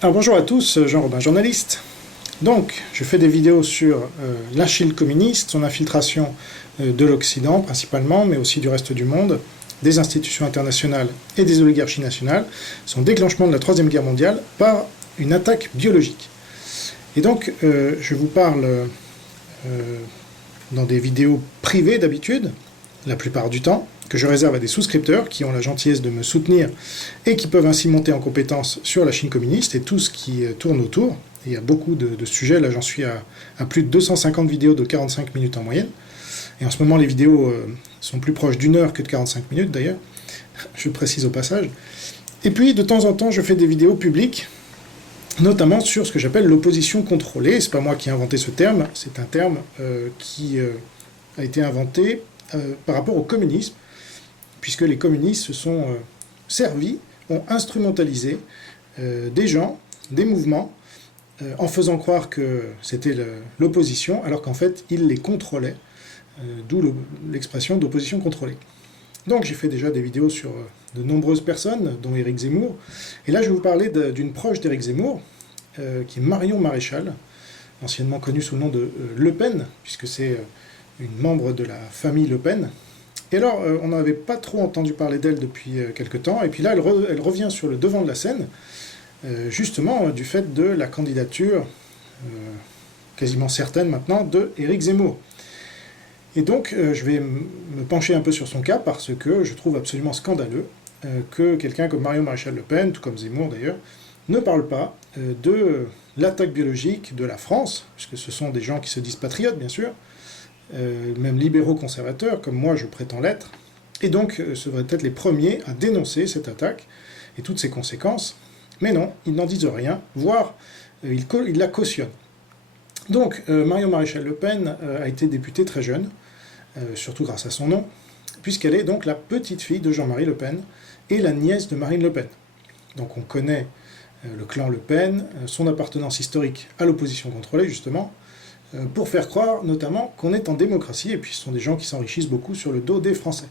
Alors bonjour à tous, Jean-Robin, journaliste. Donc, je fais des vidéos sur la Chine communiste, son infiltration de l'Occident principalement, mais aussi du reste du monde, des institutions internationales et des oligarchies nationales, son déclenchement de la Troisième Guerre mondiale par une attaque biologique. Et donc, je vous parle dans des vidéos privées d'habitude, la plupart du temps, que je réserve à des souscripteurs qui ont la gentillesse de me soutenir et qui peuvent ainsi monter en compétence sur la Chine communiste et tout ce qui tourne autour. Et il y a beaucoup de sujets, là j'en suis à plus de 250 vidéos de 45 minutes en moyenne. Et en ce moment les vidéos sont plus proches d'une heure que de 45 minutes d'ailleurs, je précise au passage. Et puis de temps en temps je fais des vidéos publiques, notamment sur ce que j'appelle l'opposition contrôlée. C'est pas moi qui ai inventé ce terme, c'est un terme qui a été inventé par rapport au communisme, puisque les communistes se sont servis, ont instrumentalisé des gens, des mouvements, en faisant croire que c'était l'opposition, alors qu'en fait, ils les contrôlaient, d'où l'expression d'opposition contrôlée. Donc j'ai fait déjà des vidéos sur de nombreuses personnes, dont Éric Zemmour, et là je vais vous parler d'une proche d'Éric Zemmour, qui est Marion Maréchal, anciennement connue sous le nom de Le Pen, puisque c'est une membre de la famille Le Pen. Et alors, on n'avait pas trop entendu parler d'elle depuis quelque temps, et puis là, elle revient sur le devant de la scène, justement du fait de la candidature, quasiment certaine maintenant, de Éric Zemmour. Et donc, je vais me pencher un peu sur son cas, parce que je trouve absolument scandaleux que quelqu'un comme Marion Maréchal Le Pen, tout comme Zemmour d'ailleurs, ne parle pas de l'attaque biologique de la France, puisque ce sont des gens qui se disent patriotes, bien sûr, même libéraux conservateurs, comme moi je prétends l'être, et donc ce devraient être les premiers à dénoncer cette attaque et toutes ses conséquences, mais non, ils n'en disent rien, voire ils la cautionnent. Donc Marion Maréchal Le Pen a été députée très jeune, surtout grâce à son nom, puisqu'elle est donc la petite fille de Jean-Marie Le Pen et la nièce de Marine Le Pen. Donc on connaît le clan Le Pen, son appartenance historique à l'opposition contrôlée justement, pour faire croire notamment qu'on est en démocratie, et puis ce sont des gens qui s'enrichissent beaucoup sur le dos des Français.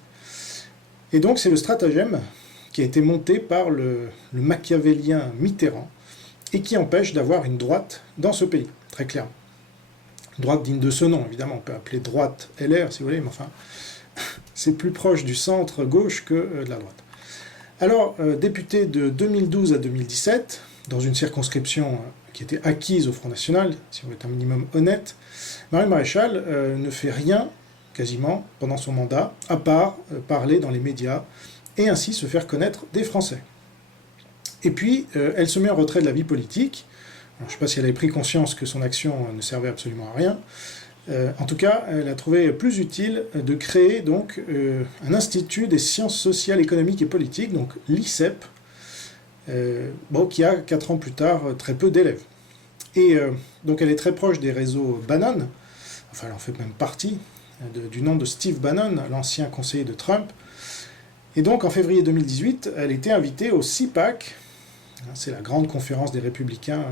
Et donc c'est le stratagème qui a été monté par le machiavélien Mitterrand, et qui empêche d'avoir une droite dans ce pays, très clairement. Une droite digne de ce nom, évidemment, on peut appeler droite LR si vous voulez, mais enfin, c'est plus proche du centre-gauche que de la droite. Alors, député de 2012 à 2017, dans une circonscription qui était acquise au Front National, si on est un minimum honnête, Marion Maréchal ne fait rien, quasiment, pendant son mandat, à part parler dans les médias, et ainsi se faire connaître des Français. Et puis, elle se met en retrait de la vie politique. Alors, je ne sais pas si elle avait pris conscience que son action ne servait absolument à rien. En tout cas, elle a trouvé plus utile de créer donc un institut des sciences sociales, économiques et politiques, donc l'ICEP, qui a 4 ans plus tard très peu d'élèves. Et donc elle est très proche des réseaux Bannon, enfin elle en fait même partie, du nom de Steve Bannon, l'ancien conseiller de Trump. Et donc en février 2018, elle était invitée au CPAC, c'est la grande conférence des républicains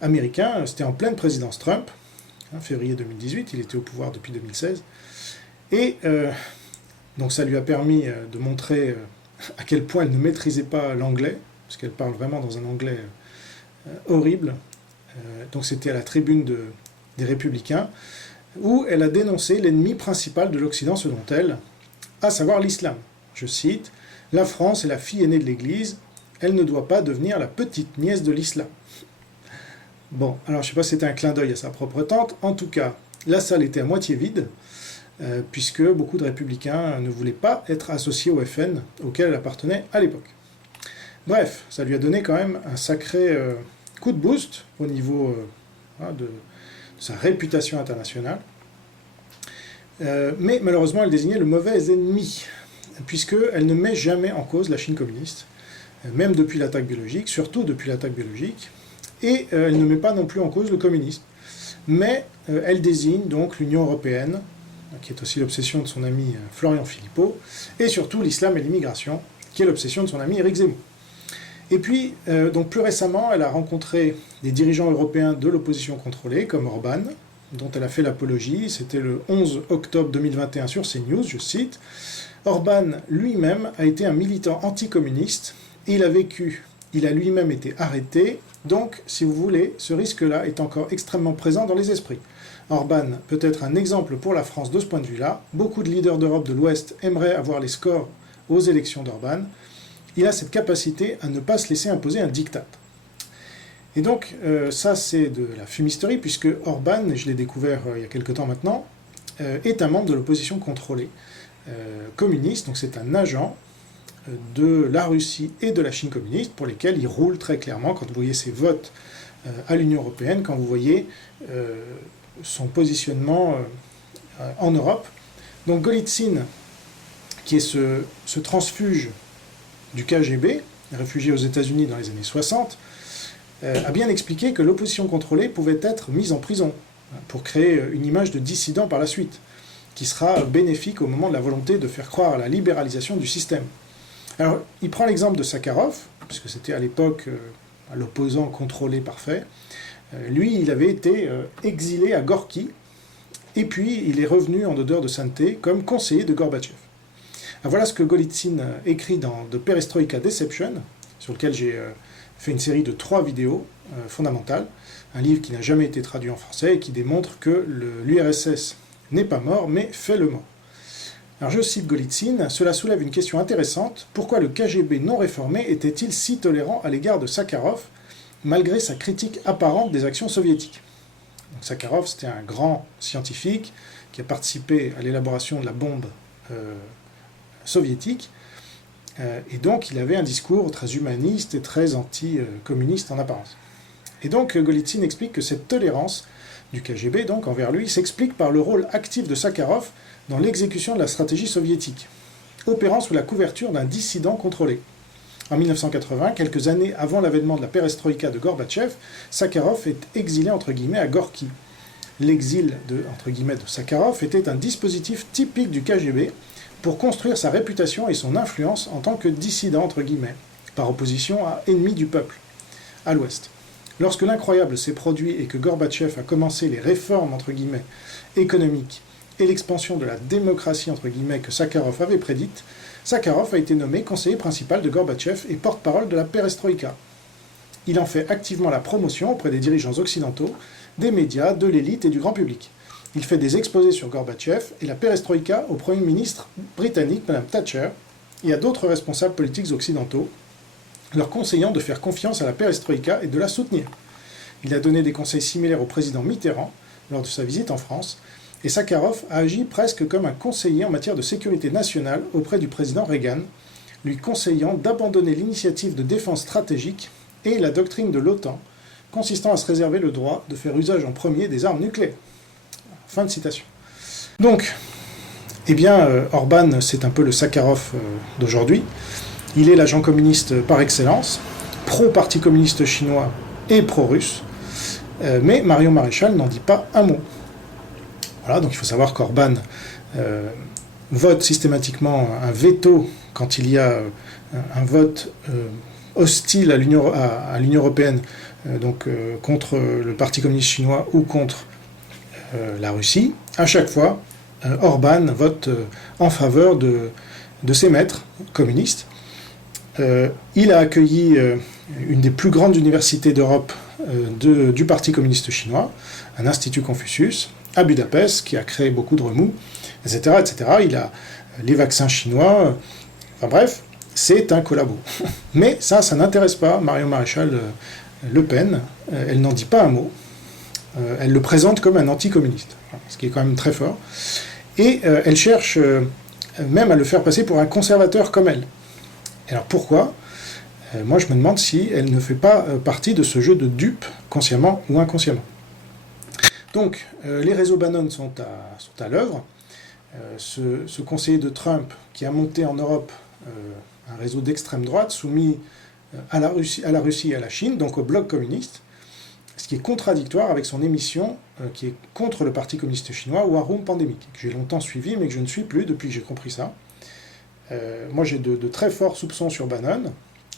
américains, c'était en pleine présidence Trump, février 2018, il était au pouvoir depuis 2016. Et donc ça lui a permis de montrer à quel point elle ne maîtrisait pas l'anglais, parce qu'elle parle vraiment dans un anglais horrible. Donc c'était à la tribune des Républicains, où elle a dénoncé l'ennemi principal de l'Occident selon elle, à savoir l'islam. Je cite, « La France est la fille aînée de l'Église, elle ne doit pas devenir la petite nièce de l'islam. » Bon, alors je ne sais pas si c'était un clin d'œil à sa propre tante, en tout cas, la salle était à moitié vide, puisque beaucoup de républicains ne voulaient pas être associés au FN, auquel elle appartenait à l'époque. Bref, ça lui a donné quand même un sacré coup de boost au niveau de sa réputation internationale. Mais malheureusement, elle désignait le mauvais ennemi, puisqu'elle ne met jamais en cause la Chine communiste, même depuis l'attaque biologique, surtout depuis l'attaque biologique, et elle ne met pas non plus en cause le communisme. Mais elle désigne donc l'Union européenne, qui est aussi l'obsession de son ami Florian Philippot, et surtout l'islam et l'immigration, qui est l'obsession de son ami Éric Zemmour. Et puis, donc plus récemment, elle a rencontré des dirigeants européens de l'opposition contrôlée, comme Orban, dont elle a fait l'apologie, c'était le 11 octobre 2021 sur CNews, je cite, « Orban lui-même a été un militant anticommuniste, et il a vécu il a lui-même été arrêté, donc, si vous voulez, ce risque-là est encore extrêmement présent dans les esprits. Orban peut être un exemple pour la France de ce point de vue-là. Beaucoup de leaders d'Europe de l'Ouest aimeraient avoir les scores aux élections d'Orban. Il a cette capacité à ne pas se laisser imposer un diktat. Et donc, ça c'est de la fumisterie, puisque Orban, et je l'ai découvert il y a quelque temps maintenant, est un membre de l'opposition contrôlée communiste, donc c'est un agent de la Russie et de la Chine communiste, pour lesquels il roule très clairement quand vous voyez ses votes à l'Union européenne, quand vous voyez son positionnement en Europe. Donc Golitsyn, qui est ce transfuge du KGB, réfugié aux États-Unis dans les années 60, a bien expliqué que l'opposition contrôlée pouvait être mise en prison pour créer une image de dissident par la suite, qui sera bénéfique au moment de la volonté de faire croire à la libéralisation du système. Alors, il prend l'exemple de Sakharov, puisque c'était à l'époque l'opposant contrôlé parfait. Lui, il avait été exilé à Gorky, et puis il est revenu en odeur de sainteté comme conseiller de Gorbatchev. Alors, voilà ce que Golitsyn écrit dans The Perestroika Deception, sur lequel j'ai fait une série de 3 vidéos fondamentales, un livre qui n'a jamais été traduit en français et qui démontre que l'URSS n'est pas mort, mais fait le mort. Alors je cite Golitsyn, cela soulève une question intéressante, pourquoi le KGB non réformé était-il si tolérant à l'égard de Sakharov, malgré sa critique apparente des actions soviétiques? Donc Sakharov, c'était un grand scientifique qui a participé à l'élaboration de la bombe soviétique, et donc il avait un discours très humaniste et très anti-communiste en apparence. Et donc Golitsyn explique que cette tolérance du KGB donc envers lui s'explique par le rôle actif de Sakharov dans l'exécution de la stratégie soviétique, opérant sous la couverture d'un dissident contrôlé. En 1980, quelques années avant l'avènement de la perestroïka de Gorbatchev, Sakharov est exilé entre guillemets à Gorky. L'exil entre guillemets de Sakharov était un dispositif typique du KGB pour construire sa réputation et son influence en tant que dissident entre guillemets, par opposition à ennemi du peuple, à l'Ouest. Lorsque l'incroyable s'est produit et que Gorbatchev a commencé les réformes entre guillemets économiques et l'expansion de la démocratie entre guillemets que Sakharov avait prédite, Sakharov a été nommé conseiller principal de Gorbatchev et porte-parole de la perestroïka. Il en fait activement la promotion auprès des dirigeants occidentaux, des médias, de l'élite et du grand public. Il fait des exposés sur Gorbatchev et la perestroïka au Premier ministre britannique, Mme Thatcher, et à d'autres responsables politiques occidentaux, leur conseillant de faire confiance à la perestroïka et de la soutenir. Il a donné des conseils similaires au président Mitterrand lors de sa visite en France, et Sakharov a agi presque comme un conseiller en matière de sécurité nationale auprès du président Reagan, lui conseillant d'abandonner l'initiative de défense stratégique et la doctrine de l'OTAN, consistant à se réserver le droit de faire usage en premier des armes nucléaires. Fin de citation. Donc, eh bien, Orban, c'est un peu le Sakharov d'aujourd'hui. Il est l'agent communiste par excellence, pro-parti communiste chinois et pro-russe, mais Marion Maréchal n'en dit pas un mot. Voilà, donc il faut savoir qu'Orban vote systématiquement un veto quand il y a un vote hostile à l'Union européenne, contre le Parti communiste chinois ou contre la Russie. À chaque fois, Orban vote en faveur de ses maîtres communistes. Il a accueilli une des plus grandes universités d'Europe du Parti communiste chinois, un institut Confucius, à Budapest, qui a créé beaucoup de remous, etc., etc. Il a les vaccins chinois, enfin bref, c'est un collabo. Mais ça n'intéresse pas Marion Maréchal Le Pen, elle n'en dit pas un mot, elle le présente comme un anticommuniste, ce qui est quand même très fort, et elle cherche même à le faire passer pour un conservateur comme elle. Alors pourquoi ? Moi je me demande si elle ne fait pas partie de ce jeu de dupes, consciemment ou inconsciemment. Donc, les réseaux Bannon sont à l'œuvre. Ce conseiller de Trump qui a monté en Europe un réseau d'extrême droite soumis à la Russie et à la Chine, donc au bloc communiste, ce qui est contradictoire avec son émission qui est contre le Parti communiste chinois, War Pandemic, que j'ai longtemps suivi, mais que je ne suis plus depuis que j'ai compris ça. Moi, j'ai de très forts soupçons sur Bannon,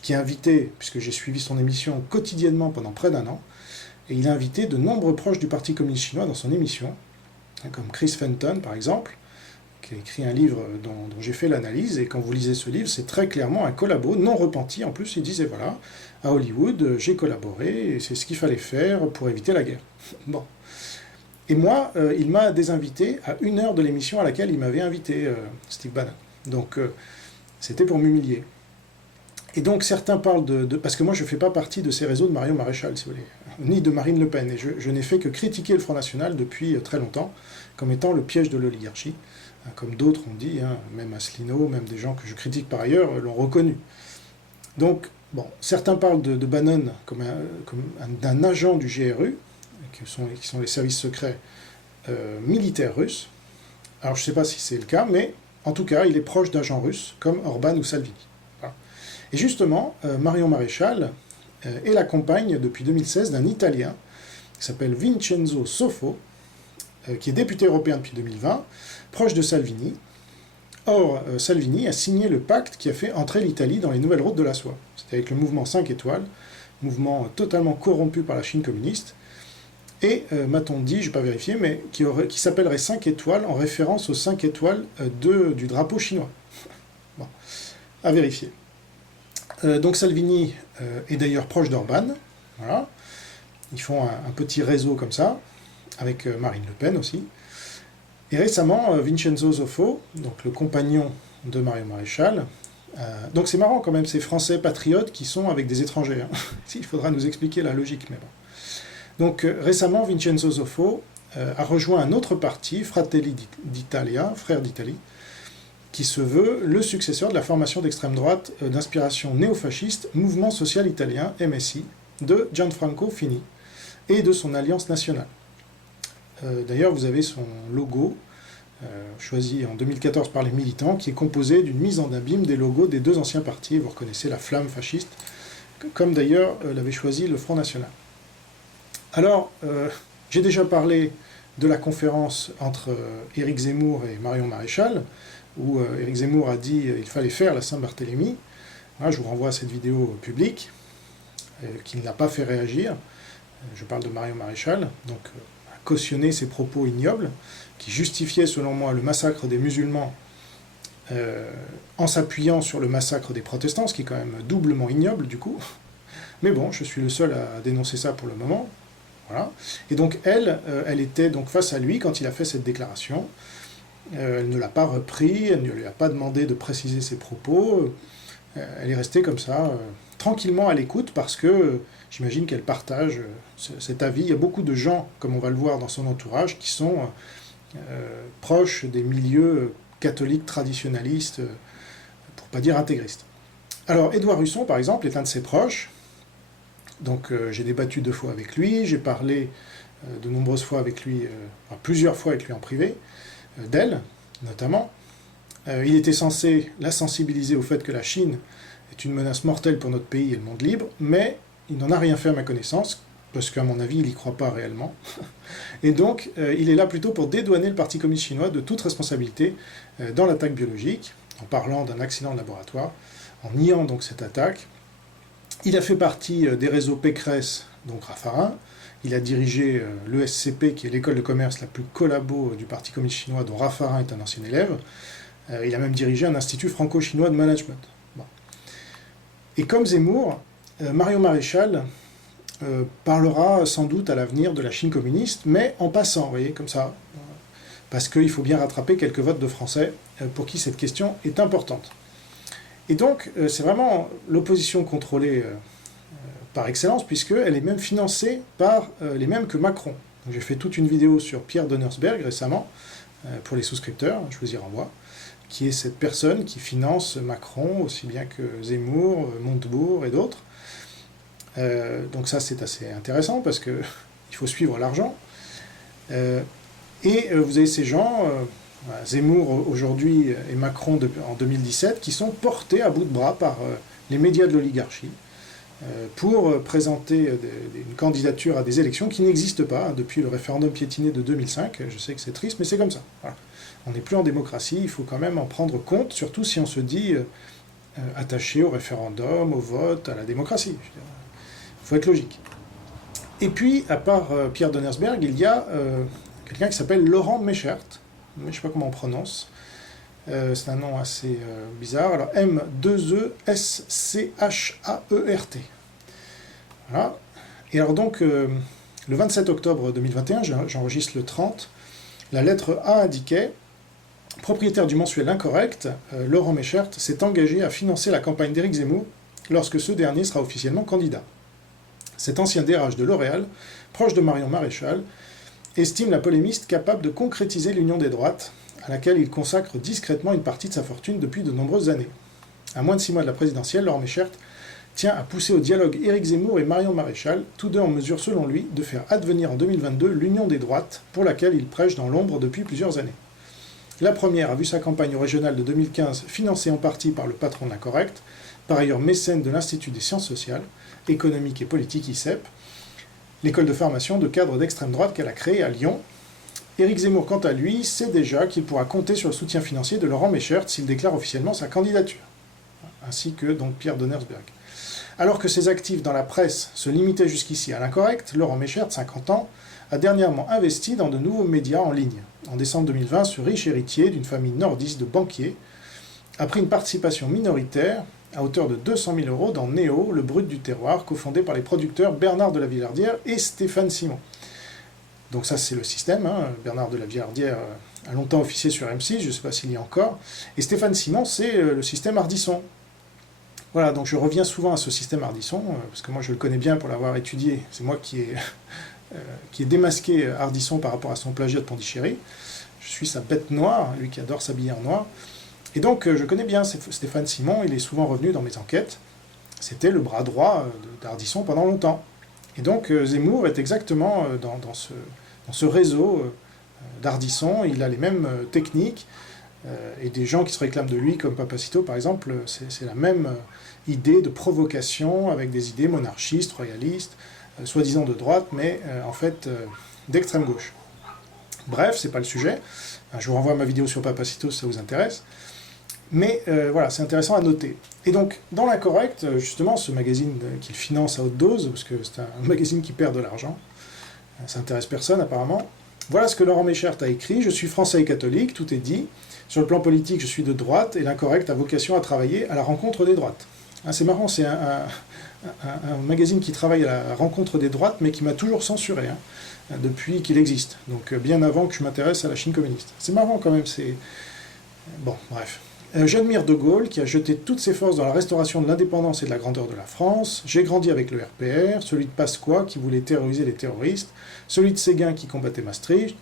qui est invité, puisque j'ai suivi son émission quotidiennement pendant près d'1 an, et il a invité de nombreux proches du Parti communiste chinois dans son émission, comme Chris Fenton par exemple, qui a écrit un livre dont j'ai fait l'analyse, et quand vous lisez ce livre, c'est très clairement un collabo non repenti. En plus, il disait, voilà, à Hollywood, j'ai collaboré, et c'est ce qu'il fallait faire pour éviter la guerre. Bon. Et moi, il m'a désinvité à 1 heure de l'émission à laquelle il m'avait invité, Steve Bannon. Donc, c'était pour m'humilier. Et donc, certains parlent parce que moi, je ne fais pas partie de ces réseaux de Marion Maréchal, si vous voulez, ni de Marine Le Pen. Et je n'ai fait que critiquer le Front National depuis très longtemps, comme étant le piège de l'oligarchie. Comme d'autres ont dit, hein, même Asselineau, même des gens que je critique par ailleurs, l'ont reconnu. Donc, bon, certains parlent de Bannon comme d'un agent du GRU, qui sont les services secrets militaires russes. Alors, je ne sais pas si c'est le cas, mais en tout cas, il est proche d'agents russes, comme Orban ou Salvini. Voilà. Et justement, Marion Maréchal est la compagne, depuis 2016, d'un Italien qui s'appelle Vincenzo Soffo, qui est député européen depuis 2020, proche de Salvini. Or, Salvini a signé le pacte qui a fait entrer l'Italie dans les nouvelles routes de la soie. C'était avec le mouvement 5 étoiles, mouvement totalement corrompu par la Chine communiste, et, m'a-t-on dit, je n'ai pas vérifié, mais qui s'appellerait 5 étoiles en référence aux 5 étoiles du drapeau chinois. Bon, à vérifier. Donc Salvini est d'ailleurs proche d'Orban, voilà. Ils font un petit réseau comme ça, avec Marine Le Pen aussi. Et récemment, Vincenzo Zoffo, donc le compagnon de Marion Maréchal, donc c'est marrant quand même, ces Français patriotes qui sont avec des étrangers. Hein. Il faudra nous expliquer la logique, mais bon. Donc récemment, Vincenzo Zoffo a rejoint un autre parti, Fratelli d'Italia, Frères d'Italie, qui se veut le successeur de la formation d'extrême droite d'inspiration néofasciste, Mouvement Social Italien, MSI, de Gianfranco Fini, et de son Alliance Nationale. D'ailleurs, vous avez son logo, choisi en 2014 par les militants, qui est composé d'une mise en abîme des logos des deux anciens partis. Vous reconnaissez la flamme fasciste, comme d'ailleurs l'avait choisi le Front National. Alors, j'ai déjà parlé de la conférence entre Éric Zemmour et Marion Maréchal, où Éric Zemmour a dit qu'il fallait faire la Saint-Barthélemy. Voilà, je vous renvoie à cette vidéo publique, qui ne l'a pas fait réagir. Je parle de Marion Maréchal, donc a cautionné ces propos ignobles, qui justifiaient selon moi le massacre des musulmans en s'appuyant sur le massacre des protestants, ce qui est quand même doublement ignoble du coup. Mais bon, je suis le seul à dénoncer ça pour le moment. Voilà. Et donc elle était donc face à lui quand il a fait cette déclaration. Elle ne l'a pas repris, elle ne lui a pas demandé de préciser ses propos. Elle est restée comme ça, tranquillement à l'écoute, parce que j'imagine qu'elle partage cet avis. Il y a beaucoup de gens, comme on va le voir dans son entourage, qui sont proches des milieux catholiques traditionnalistes, pour pas dire intégristes. Alors, Édouard Husson, par exemple, est un de ses proches. Donc j'ai débattu 2 fois avec lui, j'ai parlé de nombreuses fois avec lui, plusieurs fois avec lui en privé, d'elle notamment. Il était censé la sensibiliser au fait que la Chine est une menace mortelle pour notre pays et le monde libre, mais il n'en a rien fait à ma connaissance, parce qu'à mon avis, il n'y croit pas réellement. Et donc, il est là plutôt pour dédouaner le Parti communiste chinois de toute responsabilité dans l'attaque biologique, en parlant d'un accident de laboratoire, en niant donc cette attaque. Il a fait partie des réseaux Pécresse, donc Raffarin. Il a dirigé l'ESCP, qui est l'école de commerce la plus collabo du Parti communiste chinois, dont Raffarin est un ancien élève. Il a même dirigé un institut franco-chinois de management. Bon. Et comme Zemmour, Marion Maréchal parlera sans doute à l'avenir de la Chine communiste, mais en passant, vous voyez, comme ça, parce qu'il faut bien rattraper quelques votes de Français pour qui cette question est importante. Et donc, c'est vraiment l'opposition contrôlée par excellence, puisqu'elle est même financée par les mêmes que Macron. J'ai fait toute une vidéo sur Pierre Donnersberg récemment, pour les souscripteurs, je vous y renvoie, qui est cette personne qui finance Macron, aussi bien que Zemmour, Montebourg et d'autres. Donc ça, c'est assez intéressant, parce qu'il faut suivre l'argent. Et vous avez ces gens... Zemmour aujourd'hui et Macron en 2017, qui sont portés à bout de bras par les médias de l'oligarchie pour présenter une candidature à des élections qui n'existent pas depuis le référendum piétiné de 2005. Je sais que c'est triste, mais c'est comme ça. Voilà. On n'est plus en démocratie, il faut quand même en prendre compte, surtout si on se dit attaché au référendum, au vote, à la démocratie. Il faut être logique. Et puis, à part Pierre Donnersberg, il y a quelqu'un qui s'appelle Laurent Mechert, je ne sais pas comment on prononce, C'est un nom assez bizarre. Alors M2ESCHAERT. Voilà. Et alors donc, le 27 octobre 2021, j'enregistre le 30, la lettre A indiquait: propriétaire du mensuel Incorrect, Laurent Méchert s'est engagé à financer la campagne d'Éric Zemmour lorsque ce dernier sera officiellement candidat. Cet ancien DRH de L'Oréal, proche de Marion Maréchal, estime la polémiste capable de concrétiser l'union des droites, à laquelle il consacre discrètement une partie de sa fortune depuis de nombreuses années. À moins de 6 mois de la présidentielle, Laurent Méchert tient à pousser au dialogue Éric Zemmour et Marion Maréchal, tous deux en mesure, selon lui, de faire advenir en 2022 l'union des droites, pour laquelle il prêche dans l'ombre depuis plusieurs années. La première a vu sa campagne régionale de 2015 financée en partie par le patron de l'Incorrect, par ailleurs mécène de l'Institut des sciences sociales, économiques et politiques ICEP, l'école de formation de cadres d'extrême droite qu'elle a créée à Lyon. Éric Zemmour, quant à lui, sait déjà qu'il pourra compter sur le soutien financier de Laurent Méchert s'il déclare officiellement sa candidature, ainsi que donc Pierre Donnersberg. Alors que ses actifs dans la presse se limitaient jusqu'ici à l'Incorrect, Laurent Méchert, 50 ans, a dernièrement investi dans de nouveaux médias en ligne. En décembre 2020, ce riche héritier d'une famille nordiste de banquiers a pris une participation minoritaire à hauteur de 200 000 euros dans Néo, le brut du terroir, cofondé par les producteurs Bernard de la Villardière et Stéphane Simon. Donc ça, c'est le système. Bernard de la Villardière a longtemps officié sur M6, je ne sais pas s'il y a encore. Et Stéphane Simon, c'est le système Ardisson. Voilà, donc je reviens souvent à ce système Ardisson, parce que moi je le connais bien pour l'avoir étudié. C'est moi qui ai démasqué Ardisson par rapport à son plagiat de Pondichéry. Je suis sa bête noire, lui qui adore s'habiller en noir. Et donc je connais bien Stéphane Simon, il est souvent revenu dans mes enquêtes. C'était le bras droit d'Ardisson pendant longtemps. Et donc Zemmour est exactement dans ce réseau d'Ardisson, il a les mêmes techniques, et des gens qui se réclament de lui, comme Papacito par exemple, c'est la même idée de provocation, avec des idées monarchistes, royalistes, soi-disant de droite, mais en fait d'extrême gauche. Bref, c'est pas le sujet. Je vous renvoie à ma vidéo sur Papacito si ça vous intéresse. Mais voilà, c'est intéressant à noter. Et donc, dans l'Incorrect, justement, ce magazine qu'il finance à haute dose, parce que c'est un magazine qui perd de l'argent, ça intéresse personne apparemment, voilà ce que Laurent Méchert a écrit: je suis français et catholique, tout est dit. Sur le plan politique, je suis de droite, et l'Incorrect a vocation à travailler à la rencontre des droites. C'est marrant, c'est un magazine qui travaille à la rencontre des droites, mais qui m'a toujours censuré, depuis qu'il existe. Donc bien avant que je m'intéresse à la Chine communiste. C'est marrant quand même, c'est... Bon, bref. J'admire De Gaulle, qui a jeté toutes ses forces dans la restauration de l'indépendance et de la grandeur de la France. J'ai grandi avec le RPR, celui de Pasqua, qui voulait terroriser les terroristes, celui de Séguin, qui combattait Maastricht,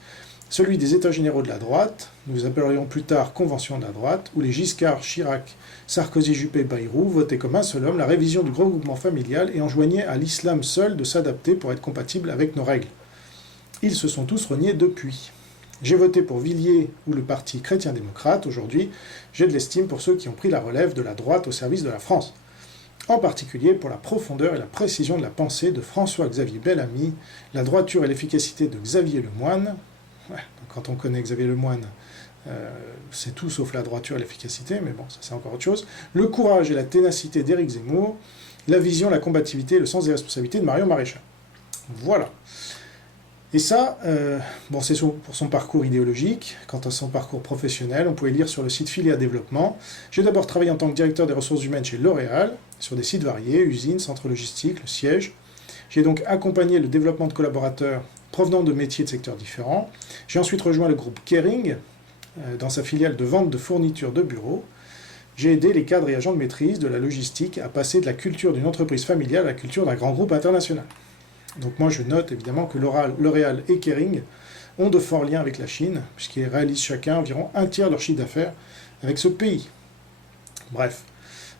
celui des États généraux de la droite, nous appellerions plus tard Convention de la droite, où les Giscard, Chirac, Sarkozy, Juppé, Bayrou votaient comme un seul homme la révision du regroupement familial et enjoignaient à l'islam seul de s'adapter pour être compatible avec nos règles. Ils se sont tous reniés depuis. J'ai voté pour Villiers ou le parti chrétien-démocrate. Aujourd'hui, j'ai de l'estime pour ceux qui ont pris la relève de la droite au service de la France. En particulier pour la profondeur et la précision de la pensée de François-Xavier Bellamy, la droiture et l'efficacité de Xavier Lemoyne. Ouais, quand on connaît Xavier Lemoyne, c'est tout sauf la droiture et l'efficacité, mais bon, ça c'est encore autre chose. Le courage et la ténacité d'Éric Zemmour, la vision, la combativité et le sens des responsabilités de Marion Maréchal. Voilà. Et ça, bon, c'est pour son parcours idéologique. Quant à son parcours professionnel, on pouvait lire sur le site Filia Développement. J'ai d'abord travaillé en tant que directeur des ressources humaines chez L'Oréal, sur des sites variés, usines, centres logistiques, le siège. J'ai donc accompagné le développement de collaborateurs provenant de métiers de secteurs différents. J'ai ensuite rejoint le groupe Kering, dans sa filiale de vente de fournitures de bureaux. J'ai aidé les cadres et agents de maîtrise de la logistique à passer de la culture d'une entreprise familiale à la culture d'un grand groupe international. Donc moi je note évidemment que L'Oréal et Kering ont de forts liens avec la Chine, puisqu'ils réalisent chacun environ un tiers de leur chiffre d'affaires avec ce pays. Bref,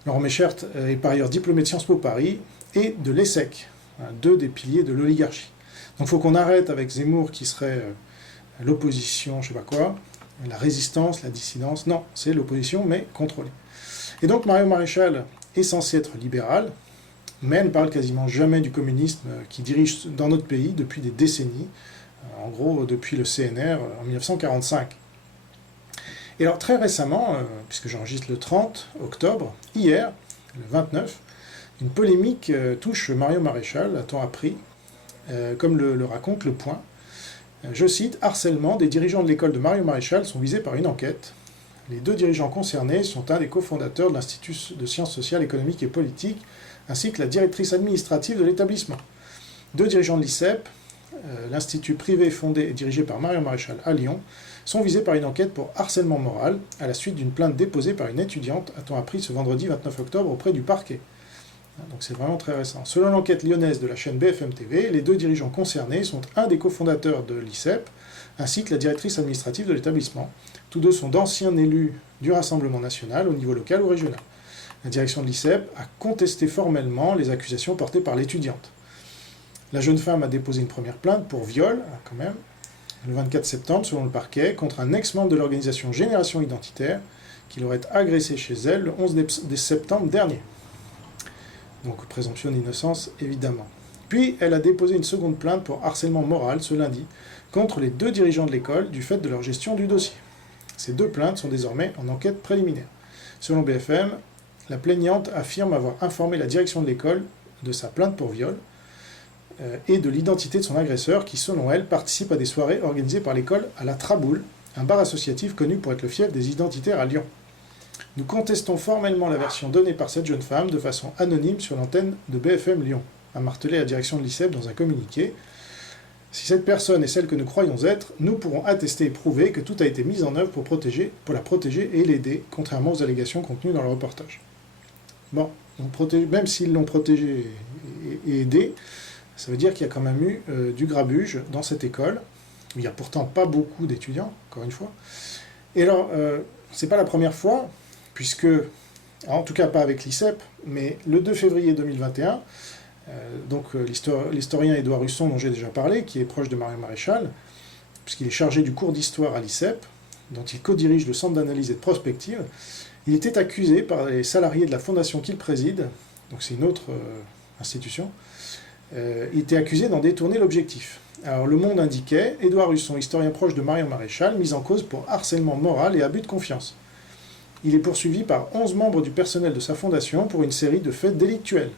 Laurent Méchert est par ailleurs diplômé de Sciences Po Paris et de l'ESSEC, deux des piliers de l'oligarchie. Donc il faut qu'on arrête avec Zemmour qui serait l'opposition, je sais pas quoi, la résistance, la dissidence. Non, c'est l'opposition, mais contrôlée. Et donc Marion Maréchal est censée être libérale, mais elle ne parle quasiment jamais du communisme qui dirige dans notre pays depuis des décennies, en gros depuis le CNR en 1945. Et alors très récemment, puisque j'enregistre le 30 octobre, hier, le 29, une polémique touche Marion Maréchal, a-t-on appris, comme le raconte Le Point. Je cite: « Harcèlement, des dirigeants de l'école de Marion Maréchal sont visés par une enquête. Les 2 dirigeants concernés sont un des cofondateurs de l'Institut de sciences sociales, économiques et politiques, ainsi que la directrice administrative de l'établissement. 2 dirigeants de l'ICEP, l'institut privé fondé et dirigé par Marion Maréchal à Lyon, sont visés par une enquête pour harcèlement moral à la suite d'une plainte déposée par une étudiante, a-t-on appris ce vendredi 29 octobre auprès du parquet. Donc c'est vraiment très récent. Selon l'enquête lyonnaise de la chaîne BFM TV, les 2 dirigeants concernés sont un des cofondateurs de l'ICEP, ainsi que la directrice administrative de l'établissement. Tous 2 sont d'anciens élus du Rassemblement national au niveau local ou régional. La direction de l'ICEP a contesté formellement les accusations portées par l'étudiante. La jeune femme a déposé une première plainte pour viol, quand même, le 24 septembre, selon le parquet, contre un ex-membre de l'organisation Génération Identitaire, qui l'aurait agressé chez elle le 11 septembre dernier. Donc, présomption d'innocence, évidemment. Puis, elle a déposé une seconde plainte pour harcèlement moral ce lundi, contre les 2 dirigeants de l'école du fait de leur gestion du dossier. Ces 2 plaintes sont désormais en enquête préliminaire. Selon BFM, la plaignante affirme avoir informé la direction de l'école de sa plainte pour viol, et de l'identité de son agresseur qui, selon elle, participe à des soirées organisées par l'école à la Traboule, un bar associatif connu pour être le fief des identitaires à Lyon. Nous contestons formellement la version donnée par cette jeune femme de façon anonyme sur l'antenne de BFM Lyon, a martelé la direction de l'ICEP dans un communiqué. Si cette personne est celle que nous croyons être, nous pourrons attester et prouver que tout a été mis en œuvre pour la protéger et l'aider, contrairement aux allégations contenues dans le reportage. Bon, même s'ils l'ont protégée et aidée, ça veut dire qu'il y a quand même eu du grabuge dans cette école, où il n'y a pourtant pas beaucoup d'étudiants, encore une fois. Et alors, c'est pas la première fois, puisque, en tout cas pas avec l'ICEP, mais le 2 février 2021, l'historien Édouard Husson, dont j'ai déjà parlé, qui est proche de Marion Maréchal, puisqu'il est chargé du cours d'histoire à l'ICEP, dont il co-dirige le centre d'analyse et de prospective, il était accusé par les salariés de la fondation qu'il préside, donc c'est une autre institution, il était accusé d'en détourner l'objectif. Alors Le Monde indiquait, Édouard Husson, historien proche de Marion Maréchal, mis en cause pour harcèlement moral et abus de confiance. Il est poursuivi par 11 membres du personnel de sa fondation pour une série de faits délictuels.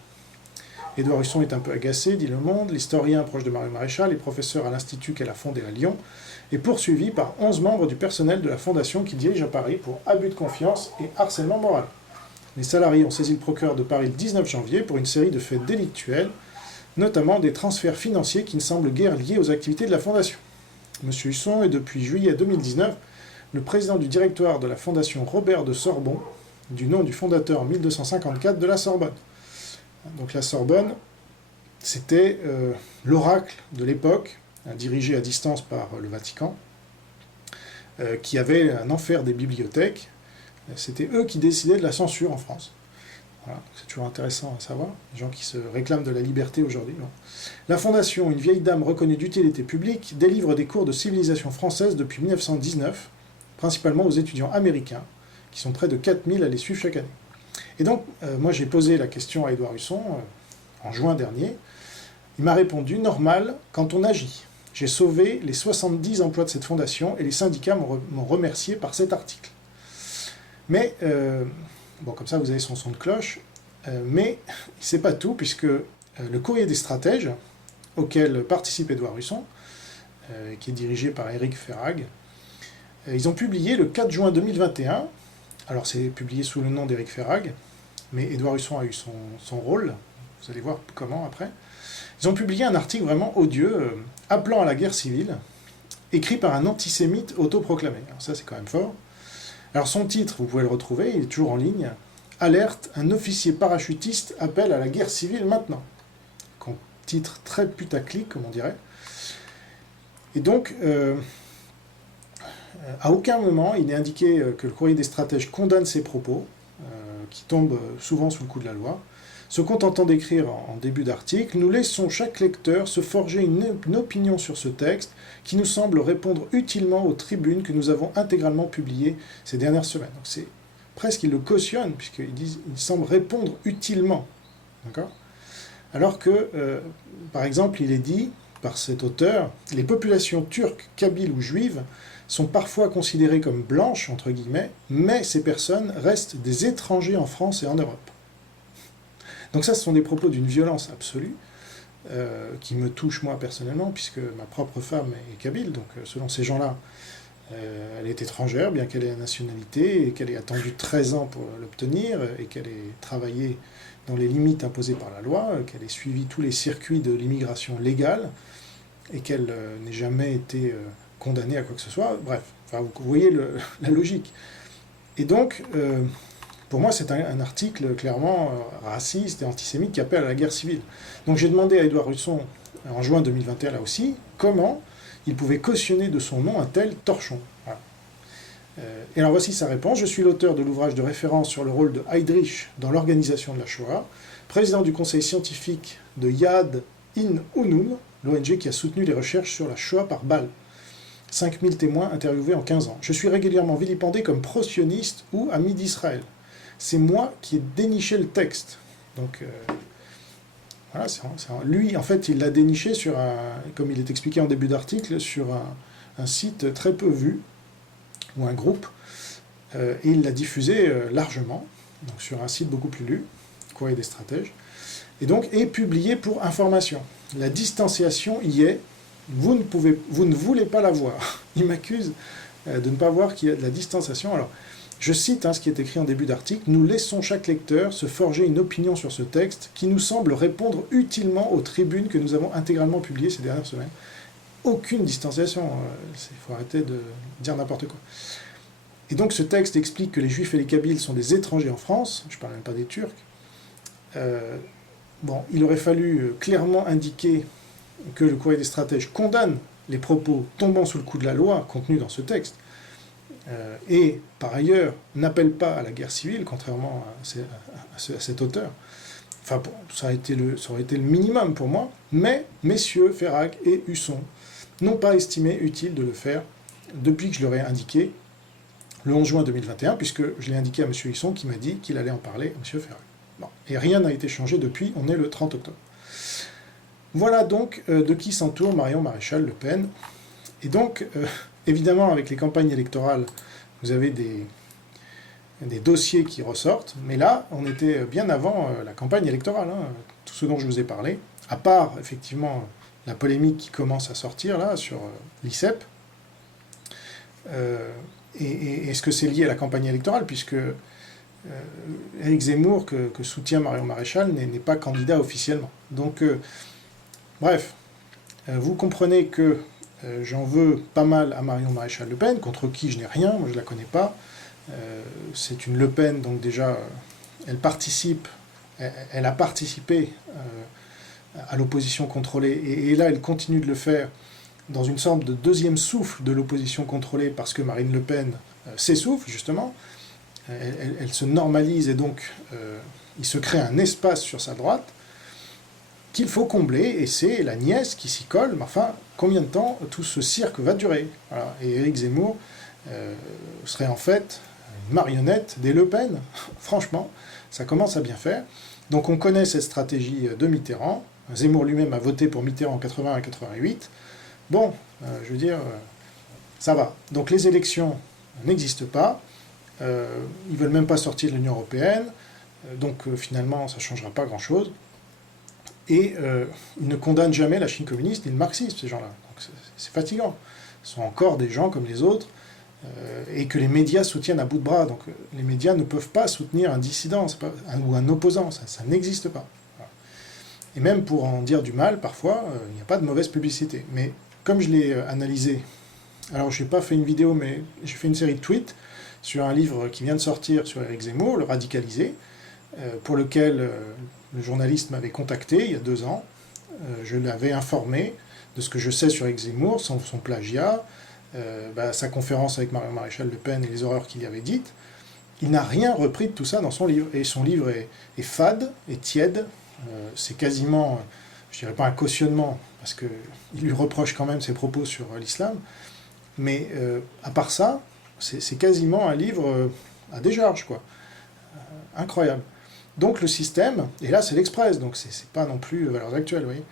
Édouard Husson est un peu agacé, dit Le Monde, l'historien proche de Marion Maréchal et professeur à l'institut qu'elle a fondé à Lyon, est poursuivi par 11 membres du personnel de la fondation qu'il dirige à Paris pour abus de confiance et harcèlement moral. Les salariés ont saisi le procureur de Paris le 19 janvier pour une série de faits délictuels, notamment des transferts financiers qui ne semblent guère liés aux activités de la Fondation. M. Husson est depuis juillet 2019 le président du directoire de la Fondation Robert de Sorbon, du nom du fondateur en 1254 de la Sorbonne. Donc la Sorbonne, c'était l'oracle de l'époque, dirigé à distance par le Vatican, qui avait un enfer des bibliothèques. C'était eux qui décidaient de la censure en France. Voilà, c'est toujours intéressant à savoir, les gens qui se réclament de la liberté aujourd'hui. Bon. La Fondation, une vieille dame reconnue d'utilité publique, délivre des cours de civilisation française depuis 1919, principalement aux étudiants américains, qui sont près de 4000 à les suivre chaque année. Et donc, moi j'ai posé la question à Édouard Husson en juin dernier. Il m'a répondu « Normal, quand on agit. J'ai sauvé les 70 emplois de cette fondation et les syndicats m'ont remercié par cet article. » Mais... bon, comme ça, vous avez son son de cloche. Mais c'est pas tout, puisque le Courrier des stratèges, auquel participe Édouard Husson, qui est dirigé par Éric Ferrag, ils ont publié le 4 juin 2021, alors c'est publié sous le nom d'Éric Ferrag, mais Édouard Husson a eu son rôle, vous allez voir comment après. Ils ont publié un article vraiment odieux, appelant à la guerre civile, écrit par un antisémite autoproclamé. Alors ça, c'est quand même fort. Alors son titre, vous pouvez le retrouver, il est toujours en ligne. Alerte, un officier parachutiste appelle à la guerre civile maintenant. Titre très putaclic, comme on dirait. Et donc, à aucun moment, il n'est indiqué que le Courrier des stratèges condamne ces propos, qui tombent souvent sous le coup de la loi. Se contentant d'écrire en début d'article, nous laissons chaque lecteur se forger une opinion sur ce texte qui nous semble répondre utilement aux tribunes que nous avons intégralement publiées ces dernières semaines. Donc c'est presque, il le cautionne, puisqu'il semble répondre utilement. D'accord ? Alors que, par exemple, il est dit, par cet auteur, les populations turques, kabyles ou juives sont parfois considérées comme blanches, entre guillemets, mais ces personnes restent des étrangers en France et en Europe. Donc ça, ce sont des propos d'une violence absolue, qui me touche moi personnellement, puisque ma propre femme est kabyle, donc selon ces gens-là, Elle est étrangère, bien qu'elle ait la nationalité, et qu'elle ait attendu 13 ans pour l'obtenir, et qu'elle ait travaillé dans les limites imposées par la loi, qu'elle ait suivi tous les circuits de l'immigration légale, et qu'elle n'ait jamais été condamnée à quoi que ce soit. Bref, enfin, vous voyez la logique. Et donc, pour moi, c'est un article clairement raciste et antisémite qui appelle à la guerre civile. Donc j'ai demandé à Édouard Husson, en juin 2021 là aussi, comment il pouvait cautionner de son nom un tel torchon. Voilà. Et alors voici sa réponse. Je suis l'auteur de l'ouvrage de référence sur le rôle de Heydrich dans l'organisation de la Shoah, président du conseil scientifique de Yad In Unum, l'ONG qui a soutenu les recherches sur la Shoah par balle. 5000 témoins interviewés en 15 ans. Je suis régulièrement vilipendé comme pro-sioniste ou ami d'Israël. C'est moi qui ai déniché le texte. Donc, voilà, lui, en fait, il l'a déniché sur comme il est expliqué en début d'article, sur un site très peu vu, ou un groupe, et il l'a diffusé largement, donc sur un site beaucoup plus lu, Courrier des stratèges, et donc est publié pour information. La distanciation y est, vous ne voulez pas la voir. Il m'accuse de ne pas voir qu'il y a de la distanciation. Alors, je cite ce qui est écrit en début d'article. « Nous laissons chaque lecteur se forger une opinion sur ce texte qui nous semble répondre utilement aux tribunes que nous avons intégralement publiées ces dernières semaines. » Aucune distanciation. Il faut arrêter de dire n'importe quoi. Et donc ce texte explique que les Juifs et les Kabyles sont des étrangers en France. Je ne parle même pas des Turcs. Il aurait fallu clairement indiquer que le Courrier des stratèges condamne les propos tombant sous le coup de la loi contenus dans ce texte, et par ailleurs n'appelle pas à la guerre civile, contrairement à cet auteur. Enfin, ça aurait été le minimum pour moi, mais messieurs Ferrag et Husson n'ont pas estimé utile de le faire depuis que je leur ai indiqué le 11 juin 2021, puisque je l'ai indiqué à M. Husson qui m'a dit qu'il allait en parler à M. Ferrag. Bon. Et rien n'a été changé depuis, on est le 30 octobre. Voilà donc de qui s'entoure Marion Maréchal Le Pen. Et donc, évidemment, avec les campagnes électorales, vous avez des dossiers qui ressortent, mais là, on était bien avant la campagne électorale, tout ce dont je vous ai parlé, à part, effectivement, la polémique qui commence à sortir, là, sur l'ICEP. Et est-ce que c'est lié à la campagne électorale, puisque Éric Zemmour, que soutient Marion Maréchal, n'est pas candidat officiellement. Donc, bref, vous comprenez que j'en veux pas mal à Marion Maréchal Le Pen, contre qui je n'ai rien, moi je ne la connais pas. C'est une Le Pen, donc déjà, elle a participé à l'opposition contrôlée, et là elle continue de le faire dans une sorte de deuxième souffle de l'opposition contrôlée, parce que Marine Le Pen s'essouffle, justement. Elle se normalise, et donc il se crée un espace sur sa droite qu'il faut combler, et c'est la nièce qui s'y colle. Mais enfin, combien de temps tout ce cirque va durer? Voilà. Et Éric Zemmour serait en fait une marionnette des Le Pen. Franchement, ça commence à bien faire. Donc on connaît cette stratégie de Mitterrand. Zemmour lui-même a voté pour Mitterrand en 80 et 88. Bon, je veux dire, ça va. Donc les élections n'existent pas. Ils ne veulent même pas sortir de l'Union européenne. Donc finalement, ça ne changera pas grand-chose. Et ils ne condamnent jamais la Chine communiste ni le marxisme, ces gens-là. Donc c'est fatigant. Ce sont encore des gens comme les autres, et que les médias soutiennent à bout de bras. Donc les médias ne peuvent pas soutenir un dissident ou un opposant, ça n'existe pas. Voilà. Et même pour en dire du mal, parfois, il n'y a pas de mauvaise publicité. Mais comme je l'ai analysé, alors je n'ai pas fait une vidéo, mais j'ai fait une série de tweets sur un livre qui vient de sortir sur Éric Zemmour, Le Radicalisé, pour lequel le journaliste m'avait contacté il y a 2 ans. Je l'avais informé de ce que je sais sur Éric Zemmour, son plagiat, sa conférence avec Marion Maréchal Le Pen et les horreurs qu'il y avait dites. Il n'a rien repris de tout ça dans son livre. Et son livre est fade, est tiède. C'est quasiment, je dirais pas un cautionnement, parce qu'il lui reproche quand même ses propos sur l'islam. Mais à part ça, c'est quasiment un livre à décharge, quoi. Incroyable. Donc le système, et là c'est l'Express, donc c'est pas non plus valeurs actuelles, vous voyez.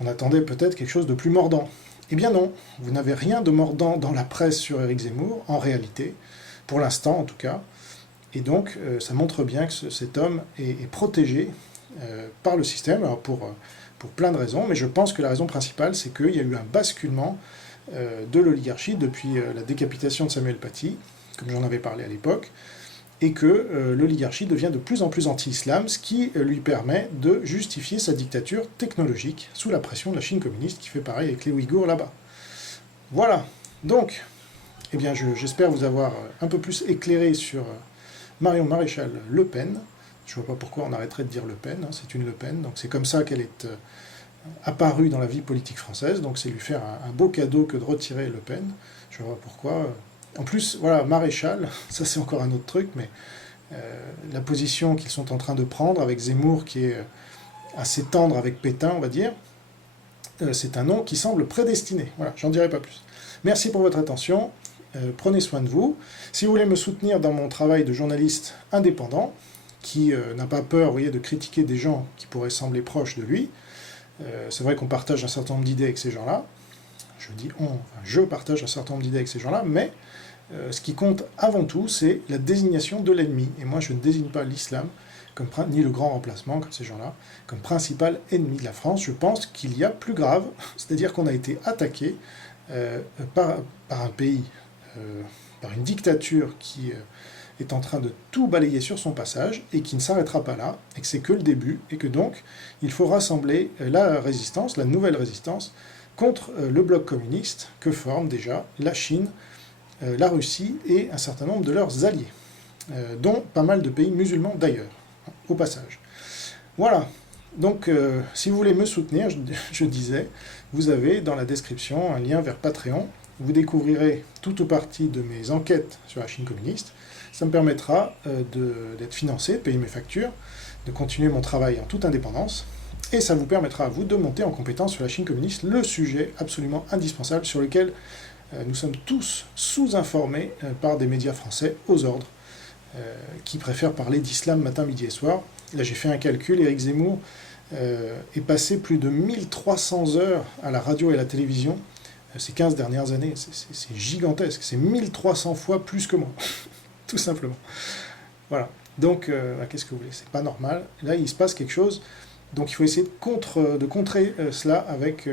On attendait peut-être quelque chose de plus mordant. Eh bien non, vous n'avez rien de mordant dans la presse sur Éric Zemmour, en réalité, pour l'instant en tout cas. Et donc ça montre bien que cet homme est protégé par le système, alors pour plein de raisons, mais je pense que la raison principale, c'est qu'il y a eu un basculement de l'oligarchie depuis la décapitation de Samuel Paty, comme j'en avais parlé à l'époque, et que l'oligarchie devient de plus en plus anti-islam, ce qui lui permet de justifier sa dictature technologique sous la pression de la Chine communiste, qui fait pareil avec les Ouïghours là-bas. Voilà, donc, eh bien, j'espère vous avoir un peu plus éclairé sur Marion Maréchal Le Pen. Je ne vois pas pourquoi on arrêterait de dire Le Pen, hein, c'est une Le Pen, donc c'est comme ça qu'elle est apparue dans la vie politique française, donc c'est lui faire un beau cadeau que de retirer Le Pen. Je ne vois pas pourquoi. En plus, voilà, Maréchal, ça c'est encore un autre truc, mais la position qu'ils sont en train de prendre avec Zemmour, qui est assez tendre avec Pétain, on va dire, c'est un nom qui semble prédestiné. Voilà, j'en dirai pas plus. Merci pour votre attention, prenez soin de vous. Si vous voulez me soutenir dans mon travail de journaliste indépendant, qui n'a pas peur, vous voyez, de critiquer des gens qui pourraient sembler proches de lui, c'est vrai qu'on partage un certain nombre d'idées avec ces gens-là, je partage un certain nombre d'idées avec ces gens-là, mais ce qui compte avant tout, c'est la désignation de l'ennemi. Et moi, je ne désigne pas l'islam, ni le grand remplacement, comme ces gens-là, comme principal ennemi de la France. Je pense qu'il y a plus grave, c'est-à-dire qu'on a été attaqué par un pays, par une dictature qui est en train de tout balayer sur son passage, et qui ne s'arrêtera pas là, et que c'est que le début, et que donc, il faut rassembler la résistance, la nouvelle résistance, contre le bloc communiste que forment déjà la Chine, la Russie et un certain nombre de leurs alliés, dont pas mal de pays musulmans d'ailleurs, au passage. Voilà, donc si vous voulez me soutenir, je disais, vous avez dans la description un lien vers Patreon, vous découvrirez tout ou partie de mes enquêtes sur la Chine communiste, ça me permettra d'être financé, de payer mes factures, de continuer mon travail en toute indépendance, et ça vous permettra à vous de monter en compétence sur la Chine communiste, le sujet absolument indispensable sur lequel nous sommes tous sous-informés par des médias français aux ordres, qui préfèrent parler d'islam matin, midi et soir. Là j'ai fait un calcul, Éric Zemmour est passé plus de 1300 heures à la radio et à la télévision ces 15 dernières années, c'est gigantesque, c'est 1300 fois plus que moi, tout simplement. Voilà, donc qu'est-ce que vous voulez, c'est pas normal, là il se passe quelque chose, donc il faut essayer de contrer cela avec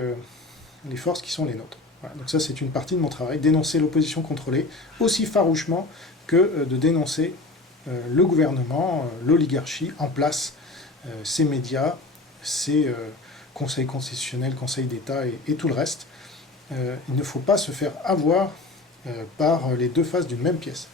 les forces qui sont les nôtres. Voilà, donc ça c'est une partie de mon travail, dénoncer l'opposition contrôlée aussi farouchement que de dénoncer le gouvernement, l'oligarchie en place, ces médias, ces conseils constitutionnels, conseils d'État et tout le reste. Il ne faut pas se faire avoir par les deux faces d'une même pièce.